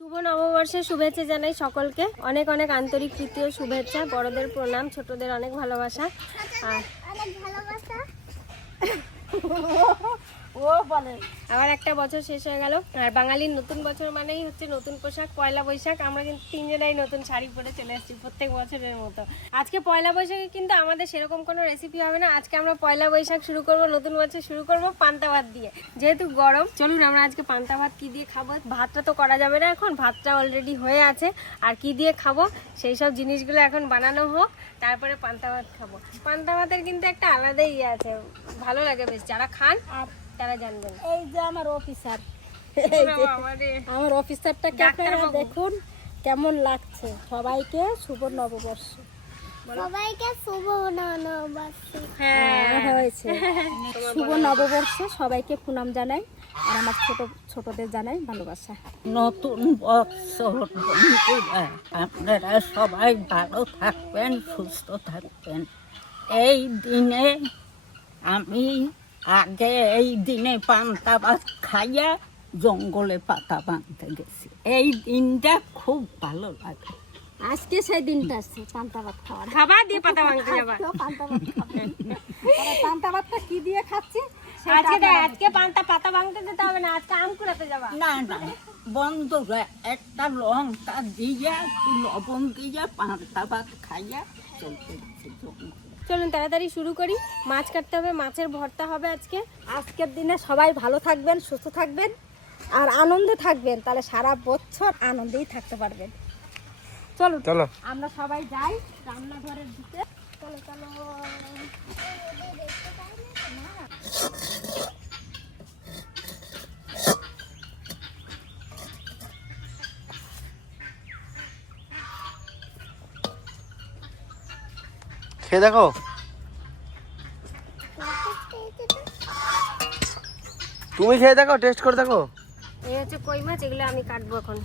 শুভ নববর্ষের শুভেচ্ছা জানাই সকলকে। অনেক অনেক আন্তরিক তৃতীয় শুভেচ্ছা। বড়দের প্রণাম ছোটদের অনেক ভালোবাসা। আর অনেক ভালোবাসা। ও বলে। আবার একটা বছর শেষ হয়ে গেল। আর বাঙালির নতুন বছর মানেই হচ্ছে নতুন পোশাক পয়লা বৈশাখ। আমরা কিন্তু তিনজনাই নতুন শাড়ি পরে চলে এসেছি প্রত্যেক বছরের মতো। আজকে পয়লা বৈশাখে কিন্তু আমাদের সেরকম কোনো রেসিপি হবে না। আজকে আমরা পয়লা বৈশাখ শুরু করব নতুন বছর শুরু করব পান্তা ভাত দিয়ে। যেহেতু গরম চলুন আমরা আজকে পান্তা ভাত কি দিয়ে খাব? ভাতটা তো করা যাবে না এখন ভাতটা অলরেডি হয়ে আছে। আর কি দিয়ে খাব? সেই সব জিনিসগুলো এখন বানানো হোক তারপরে পান্তা ভাত খাব। পান্তা ভাতের কিন্তু একটা আলাদাই ইয়ে আছে ভালো লাগে বেশ। যারা খান আর তারা জানবেন। এই যে আমার অফিসার আমার অফিসারটাকে আপনারা দেখুন কেমন লাগছে? সবাইকে শুভ নববর্ষ। সবাইকে শুভ নববর্ষ। হ্যাঁ হয়েছে। শুভ নববর্ষে সবাইকে প্রণাম জানাই আর আমার ছোট ছোটদের জানাই ভালোবাসা। নতুন বছর আপনারা সবাই ভালো থাকবেন সুস্থ থাকবেন। এই দিনে আমি আগে এই দিনে পান্তা ভাত খাইয়া জঙ্গলে পাতা বাঁধতে গেছি। এই দিনটা খুব ভালো লাগে। আজকে সেই দিনটা আসছে পান্তা ভাত খাওয়ার। খাবার দিয়ে পাতা ভাঙতে যাবা। পান্তা ভাত পান্তা ভাতটা কি দিয়ে খাচ্ছি? আজকে আজকে পান্তা পাতা ভাঙতে যেতে হবে না আজকে আম কুড়াতে যাবা। না না বন্ধুরা একটা লঙ্কা দিয়া লবণ দিয়া পান্তা ভাত খাইয়া চলতে চলুন তাড়াতাড়ি শুরু করি। মাছ কাটতে হবে মাছের ভর্তা হবে আজকে। আজকের দিনে সবাই ভালো থাকবেন সুস্থ থাকবেন আর আনন্দে থাকবেন। তাহলে সারা বছর আনন্দেই থাকতে পারবেন। চলো চলো। আমরা সবাই যাই রান্নাঘরের দিকে। চলো চলো। খেয়ে দেখো। তুমি খেয়ে দেখো টেস্ট করে দেখো। এই হচ্ছে কই মাছ, এগুলো আমি কাটবো এখন।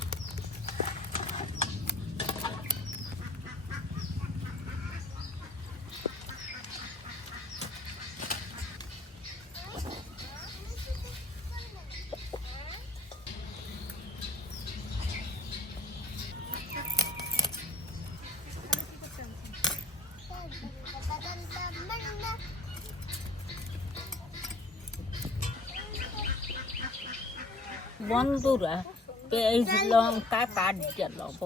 বন্ধুরা পেঁয়াজ লঙ্কা কাটিয়ে লব।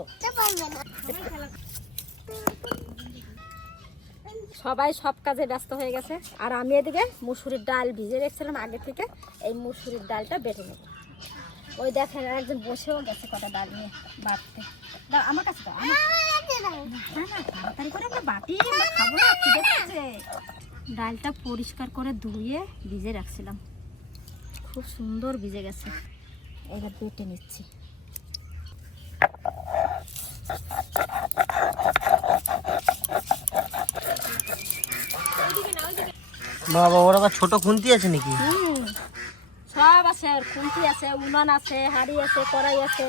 সবাই সব কাজে ব্যস্ত হয়ে গেছে। আর আমি এদিকে মুসুরির ডাল ভিজে রেখেছিলাম আগে থেকে। এই মুসুরির ডালটা বেটে নেব। ওই দেখেন, একজন বসেও গেছে কটা ডাল নিয়ে বাটতে আমার কাছে আমার না না তাড়াতাড়ি করে আমরা বাটি খাব না ডালটা পরিষ্কার করে ধুয়ে ভিজে রাখছিলাম। খুব সুন্দর ভিজে গেছে। এবার বেটে নিচ্ছি। বাবা ওর আবার ছোট খুন্তি আছে নাকি? হুম সব আছে আর খুন্তি আছে উনান আছে হাঁড়ি আছে কড়াই আছে।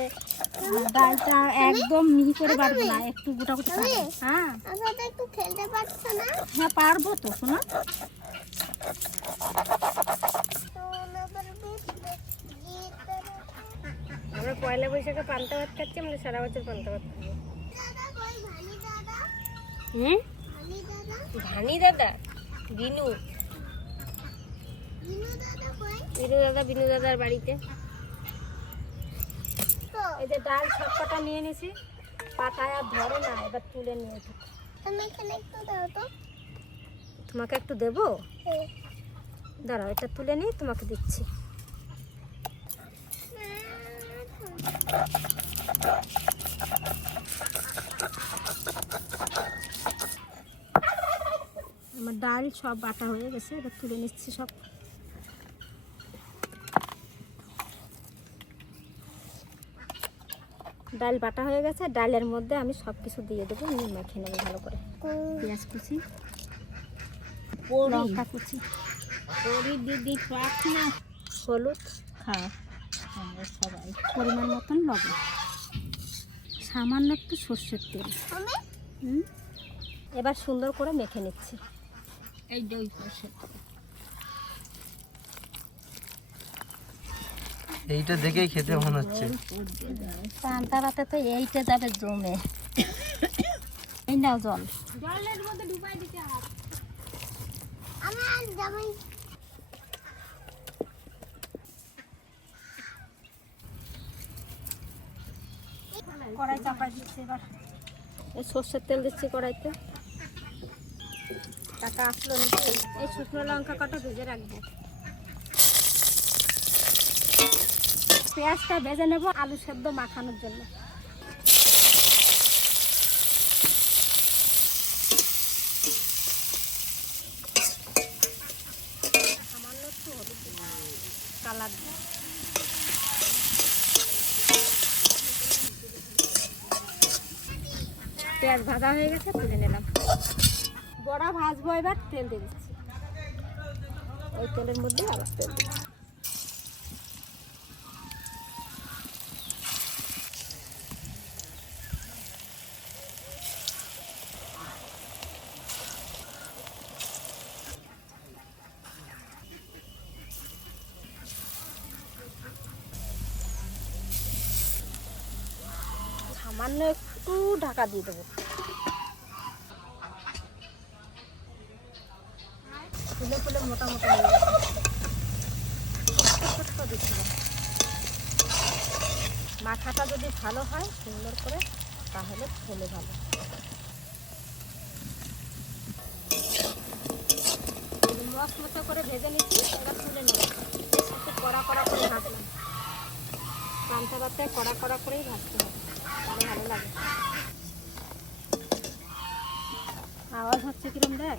ডালটা একদম মিহি করে বাড়বো না একটু গোটা গোটা হ্যাঁ। একটু খেলতে পারছ না? হ্যাঁ পারব তো শোনো আমরা পয়লা বৈশাখে পান্তা ভাত খাচ্ছি আমরা সারা বছর পান্তা ভাত খাব। হুম? ধানি দাদা? বিনু? বিনু দাদা বিনু দাদার বাড়িতে। এই যে ডাল সব কটা নিয়ে নিছি পাতায় আর ধরে না এবার তুলে নিয়েছি দাও তো তোমাকে একটু দেবো? দাঁড়াও এটা তুলে নিই তোমাকে দিচ্ছি। আমার ডাল সব বাটা হয়ে গেছে এবার তুলে নিচ্ছি সব। ডাল বাটা হয়ে গেছে ডালের মধ্যে আমি সব কিছু দিয়ে দেবো নিয়ে মেখে নেব ভালো করে। পেঁয়াজ কুচি লঙ্কা কুচি। হলুদ? খাও আমরা সবাই পরিমাণ মতন লবণ। সামান্য একটু সর্ষের তেল। হুম? এবার সুন্দর করে মেখে নিচ্ছি। এই দুই পাশে এইটা দেখেই খেতে মনে হচ্ছে। পান্তা ভাতে তো এইটা যাবে জমে। এই নাও জল। জলের মধ্যে ডুবাই দিতে হবে। আমার জামাই কড়াই চাপাই দিচ্ছি এবার। এই সর্ষের তেল দিচ্ছি কড়াইতে। টাকা আসলো নাকি এই শুকনো লঙ্কা কটা ভেজে রাখব। পেঁয়াজটা ভেজে নেব আলু সেদ্ধ মাখানোর জন্য সামান্য একটু হলুদ কালার পেঁয়াজ ভাজা হয়ে গেছে, তুলে নিলাম। বড়া ভাজবো এবার, তেল দিয়ে দিচ্ছি। ওই তেলের মধ্যে আবার তেল দিচ্ছি। ঢাকা দিয়ে দেবো। ফুলে ফুলে মোটা মাথাটা যদি ভালো হয়, সুন্দর করে, তাহলে ফুলে ভালো। মস মতো করে ভেজে নিচ্ছি, এবার তুলে একটু কড়া কড়া করে ভাজলাম। পান্তা ভাতে কড়া কড়া করেই ভাজতে হবে ভালো লাগে। আওয়াজ হচ্ছে কিরম দেখ?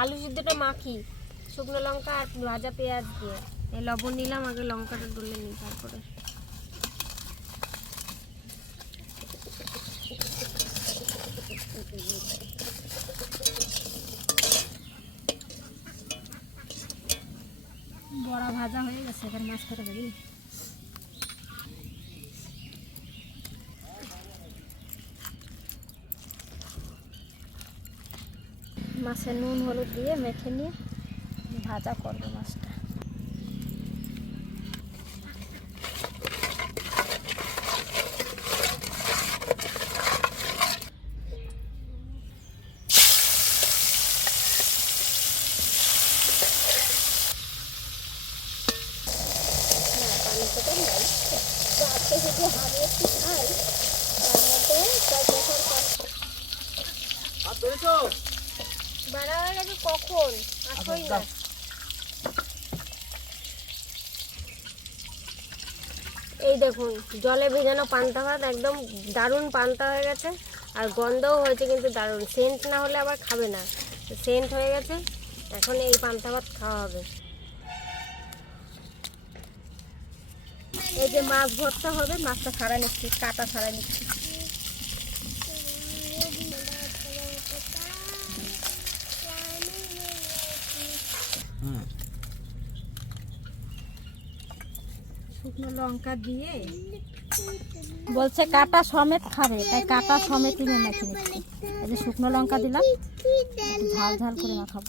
আলু সিদ্ধটা মাখি শুকনো লঙ্কা আর ভাজা পেঁয়াজ দিয়ে। এই লবণ নিলাম আগে লঙ্কাটা ডলে নিই তারপরে বড়া এবার মাছ করে দেবি মাছে নুন হলুদ দিয়ে মেখে নিয়ে ভাজা করব মাছটা। বাড়া হয়ে গেছে কখন? আসোই না। এই দেখুন জলে ভেজানো পান্তা ভাত একদম দারুণ পান্তা হয়ে গেছে আর গন্ধও হয়েছে কিন্তু দারুণ। সেন্ট না হলে আবার খাবে না। সেন্ট হয়ে গেছে এখন এই পান্তা ভাত খাওয়া হবে। এই যে মাছ ভর্তা হবে মাছটা ছাড়া নিচ্ছি কাটা ছাড়া নিচ্ছি। লঙ্কা দিয়ে বলছে কাটা সমেত খাবে, তাই কাটা সমেত নিয়ে মেখে এই যে শুকনো লঙ্কা দিলাম ঝাল ঝাল করে মাখাবো।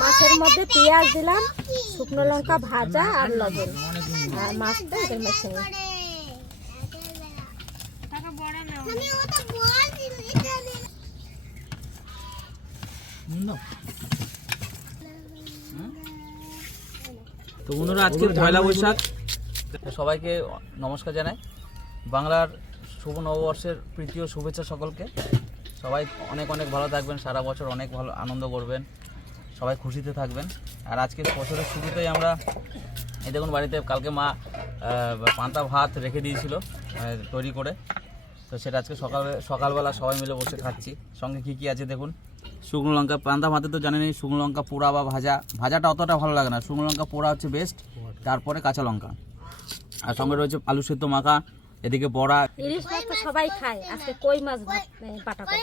মাছের মধ্যে পেঁয়াজ দিলাম, শুকনো লঙ্কা ভাজা আর লবণ। আর মাছটা এটা মেখে আমি ওটা বল এটা নে। তো বন্ধুরা আজকে পয়লা বৈশাখ। সবাইকে নমস্কার জানাই। বাংলার শুভ নববর্ষের প্রীতি ও শুভেচ্ছা সকলকে। সবাই অনেক অনেক ভালো থাকবেন সারা বছর অনেক ভালো আনন্দ করবেন। সবাই খুশিতে থাকবেন। আর আজকে বছরের শুরুতেই আমরা এই দেখুন বাড়িতে কালকে মা পান্তা ভাত রেখে দিয়েছিল তৈরি করে। তো সেটা আজকে সকালে সকালবেলা সবাই মিলে বসে খাচ্ছি। সঙ্গে কি কি আছে দেখুন। শুকনো লঙ্কা পান্তা ভাতে তো জানেনই শুকনো লঙ্কা পোড়া বা ভাজা। ভাজাটা অতটা ভালো লাগে না। শুকনো লঙ্কা পোড়া হচ্ছে বেস্ট তারপরে কাঁচা লঙ্কা। আর সঙ্গে রয়েছে আলু সেদ্ধ মাখা এদিকে বড়া। ইলিশ মাছ তো সবাই খায়। আজকে কই মাছ বাটা করব?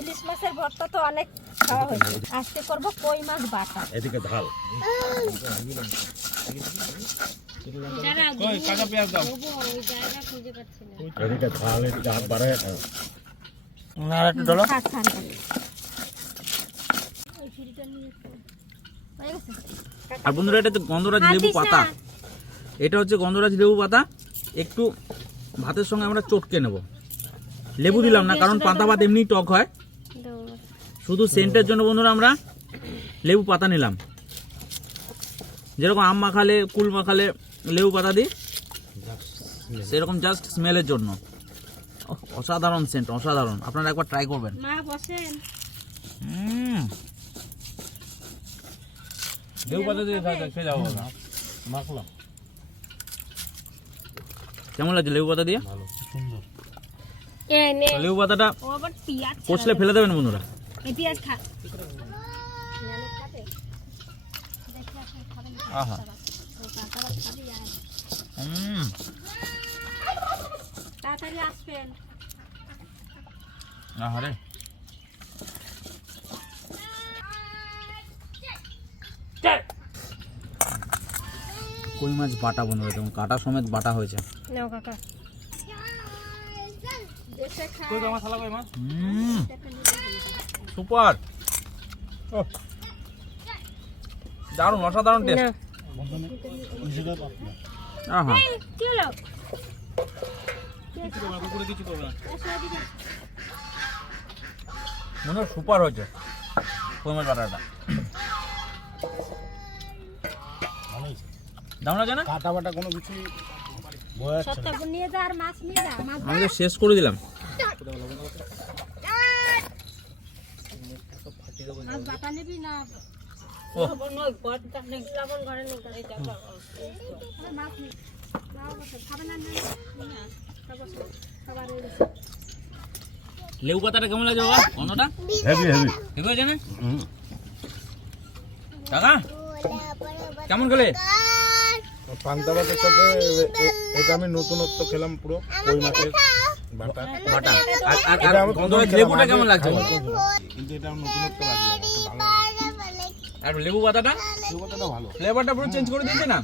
ইলিশ মাছের ভর্তা তো অনেক খাওয়া হয়েছে। আজকে করব কই মাছ বাটা। এদিকে ঢাল। ওই কাকা পেঁয়াজ দাও। দেবো, ওই জায়গা খুঁজে পাচ্ছি না। এদিকে ঢাল এদিকে হাত বাড়ায় খাও। আর একটু ডলো খান খান খান। হয়ে গেছে? আর বন্ধুরা এটা তো গন্ধরাজ লেবু পাতা। এটা হচ্ছে গন্ধরাজ লেবু পাতা। একটু ভাতের সঙ্গে আমরা চটকে নেব। লেবু দিলাম না কারণ পাতা ভাত এমনি টক হয়। শুধু সেন্টের জন্য বন্ধুরা আমরা লেবু পাতা নিলাম। যেরকম আম মাখালে কুল মাখালে লেবু পাতা দিই সেরকম জাস্ট স্মেলের জন্য। অসাধারণ সেন্ট অসাধারণ। আপনারা একবার ট্রাই করবেন। মা বসেন। হুম লেবু পাতা দিয়ে খাই খেয়ে যাব না মাখলাম কেমন লাগছে লেবু পাতা দিয়ে? ভালো সুন্দর। লেবু পাতাটা কষলে ফেলে দেবেন বন্ধুরা। এই পিয়াজ খা। আহা। হুম তাড়াতাড়ি আসবেন। আহারে। কই মাছ বাটা বন্ধুরা দেখুন কাটা সমেত বাটা হয়েছে। নাও কাকা। কই আমার শালা কই মাছ সুপার। দারুণ অসাধারণ টেস্ট। আহা। মনে হয় সুপার হয়েছে। কই মাছ বাটাটা? দাম লাগে না? কাটা বাটা কোনো কিছু ভয় আছে না। তারপর নিয়ে যা আর মাছ নিয়ে আমি তো শেষ করে দিলাম। লেবু পাতাটা কেমন লাগছে বাবা? অন্যটা হেভি হেভি হয়েছে না? কাকা? কেমন খেলে? পান্তা ভাতের সাথে এটা আমি নতুনত্ব খেলাম পুরো কই মাছের বাটা। বাটা। আর লেবুটা কেমন লাগছে। কিন্তু এটা নতুনত্ব লাগল ভালো আর লেবু পাতাটা লেবু পাতাটা ভালো। ফ্লেভারটা পুরো চেঞ্জ করে দিয়েছে না?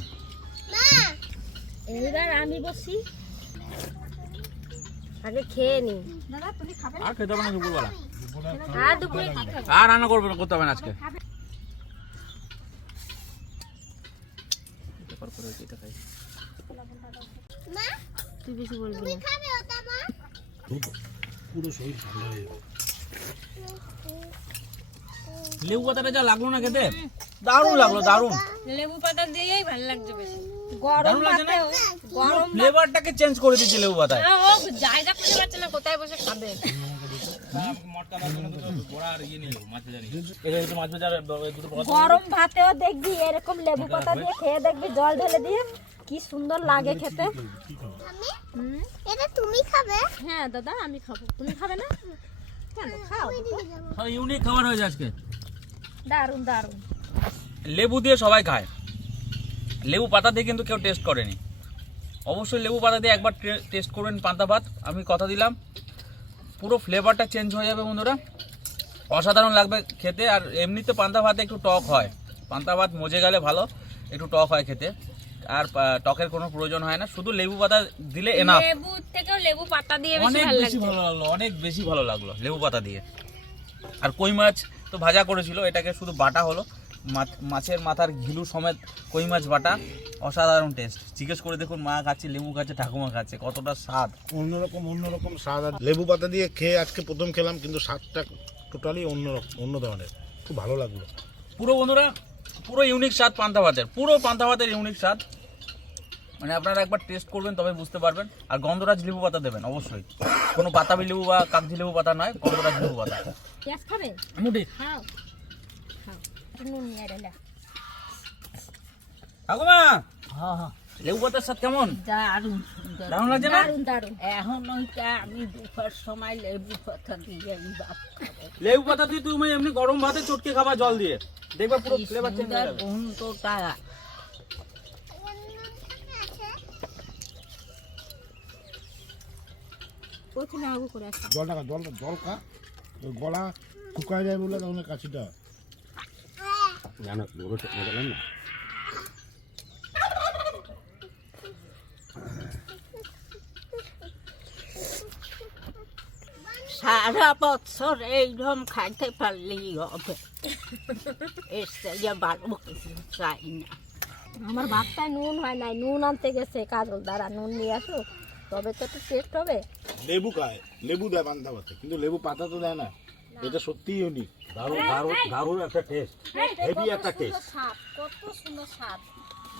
এইবার আমি বসি। আগে খেয়ে নি। দাদা তুমি খাবে আর খেতে হবে না দুপুরবেলা। আর দুপুরে আর রান্না করবে না করতে হবে না আজকে। তুই বেশি বলবি না। পুরো শরীর ঠান্ডা হয়ে যাবে। লেবু পাতাটা যা লাগল না খেতে? দারুণ লাগল দারুণ। লেবু পাতা দিয়েই ভালো লাগছে বেশি। গরম লাগছে না? গরম ফ্লেভারটাকে চেঞ্জ করে দিচ্ছে লেবু পাতায়। জায়গা খুঁজে পাচ্ছে না কোথায় বসে খাবে? গরম ভাতেও দেখবি এরকম লেবু পাতা দিয়ে খেয়ে দেখবি জল ঢেলে দিয়ে। কি সুন্দর লাগে খেতে। এটা তুমি খাবে? হ্যাঁ দাদা আমি খাব। তুমি খাবে না? কেন? খাও। ইউনিক খাবার হয়েছে আজকে। দারুণ দারুণ লেবু দিয়ে সবাই খায়। লেবু পাতা দিয়ে কিন্তু কেউ টেস্ট করেনি। অবশ্যই লেবু পাতা দিয়ে একবার টেস্ট করবেন পান্তা ভাত। আমি কথা দিলাম। পুরো ফ্লেভারটা চেঞ্জ হয়ে যাবে বন্ধুরা। অসাধারণ লাগবে খেতে আর এমনিতে পান্তা ভাতে একটু টক হয়। পান্তা ভাত মজে গেলে ভালো একটু টক হয় খেতে। আর টকের কোনো প্রয়োজন হয় না শুধু লেবু পাতা দিলে এনাফ লেবু থেকেও লেবু পাতা দিয়ে অনেক বেশি ভালো লাগল অনেক বেশি ভালো লাগল লেবু পাতা দিয়ে। আর কই মাছ তো ভাজা করেছিল এটাকে শুধু বাটা হলো। মাছের মাথার ঘিলু সমেত কই মাছ বাটা? অসাধারণ টেস্ট জিজ্ঞেস করে দেখুন মা খাচ্ছে লেবু খাচ্ছে ঠাকুমা খাচ্ছে কতটা স্বাদ। অন্যরকম অন্যরকম স্বাদ। আর লেবু পাতা দিয়ে খেয়ে আজকে প্রথম খেলাম কিন্তু স্বাদটা টোটালি অন্য অন্য ধরনের। খুব ভালো লাগল। পুরো বন্ধুরা পুরো ইউনিক স্বাদ পান্তা ভাতের পুরো পান্তা ভাতের ইউনিক স্বাদ। মানে আপনারা একবার টেস্ট করবেন তবে বুঝতে পারবেন। আর গন্ধরাজ লেবু পাতা দেবেন অবশ্যই। কোনো বাতাবি লেবু বা কাগজি লেবু পাতা নয় গন্ধরাজ লেবু পাতা। পেঁয়াজ খাবে? মুটি খাও খাও একটু নুন নিয়ে রেলা ঠাকুমা! লেবু স্বাদ কেমন? দারুণ দারুণ লাগছে না? দারুণ দারুণ এখন ওইটা আমি দুপুর সময় লেবু পাতা দিয়ে আমি ভাত লেবু পাতা দিয়ে তুমি এমনি গরম ভাতে চটকে খাবা জল দিয়ে। দেখবা পুরো কি ফ্লেভার চেঞ্জ হয়ে যাবে। গন্ধটা। ওইখানে আগু করে আছে জলটা খা জলটা জল খা। গলা শুকায় যায় বলে তখন কাশিটা জানো মজা না সারা বছর এইরকম খাইতে পারলেই হবে এসে যে কিছু চাই না আমার ভাতটায় নুন হয় নাই নুন আনতে গেছে কাজল দ্বারা নুন নিয়ে আসো তবে তো একটু টেস্ট হবে লেবু খায় লেবু দেয় ভাতে কিন্তু লেবু পাতা তো দেয় না এটা সত্যিই ইউনিক দারুণ দারুণ দারুণ একটা টেস্ট হেভি একটা টেস্ট স্বাদ কত সুন্দর স্বাদ।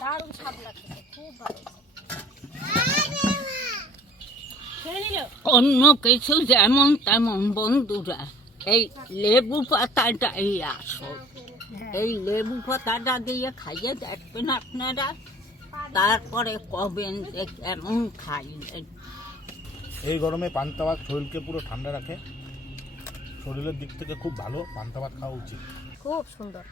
দারুণ স্বাদ লাগছে খুব ভালো অন্য কিছু যেমন তেমন বন্ধুরা এই লেবু পাতাটাই আসল। এই লেবু পাতাটা দিয়ে খাইয়ে দেখবেন আপনারা তারপরে কবেন যে কেমন খাইলেন। এই গরমে পান্তা ভাত শরীরকে পুরো ঠান্ডা রাখে। শরীরের দিক থেকে খুব ভালো পান্তা ভাত খাওয়া উচিত। খুব সুন্দর।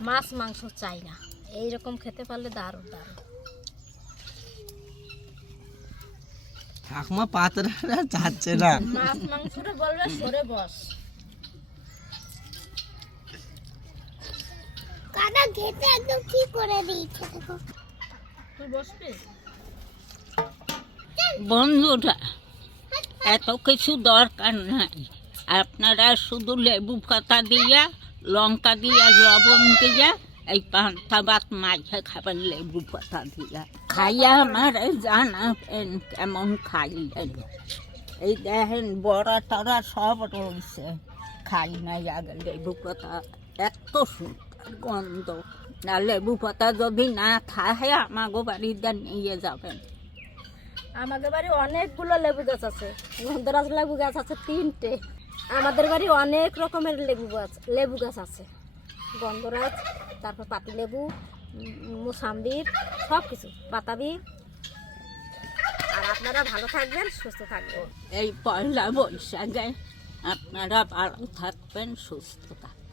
মাছ মাংস চাই না। এইরকম খেতে পারলে দারুণ দারুণ। ঠাকুমা পাত্রটা যাচ্ছে না। মাছ মাংসটা বলবে সরে বস। কাটা খেতে একদম কি করে দিয়েছে দেখো। তুই বসবি? বন্ধুরা এত কিছু দরকার নাই। আপনারা শুধু লেবু পাতা দিয়া, লঙ্কা দিয়া, লবণ দিয়া, এই পান্তা ভাত মাইখে খাবেন লেবু পাতা দিয়া। খাইয়া আমার জানাবেন কেমন খাইলেন। এই দেখেন, বড়া টড়া সব রয়েছে। খাই নাই আগে লেবু পাতা। এত সুন্দর গন্ধ। না, লেবু পাতা যদি না খায় আমাগো বাড়িতে নিয়ে যাবেন। আমাদের বাড়ি অনেকগুলো লেবু গাছ আছে। গন্ধরাজ লেবু গাছ আছে তিনটে। আমাদের বাড়ি অনেক রকমের লেবু গাছ লেবু গাছ আছে। গন্ধরাজ, তারপর পাতি লেবু মুসাম্বির সব কিছু বাতাবি। আর আপনারা ভালো থাকবেন, সুস্থ থাকবেন। এই পয়লা বৈশাখে আপনারা ভালো থাকবেন, সুস্থ থাকবেন।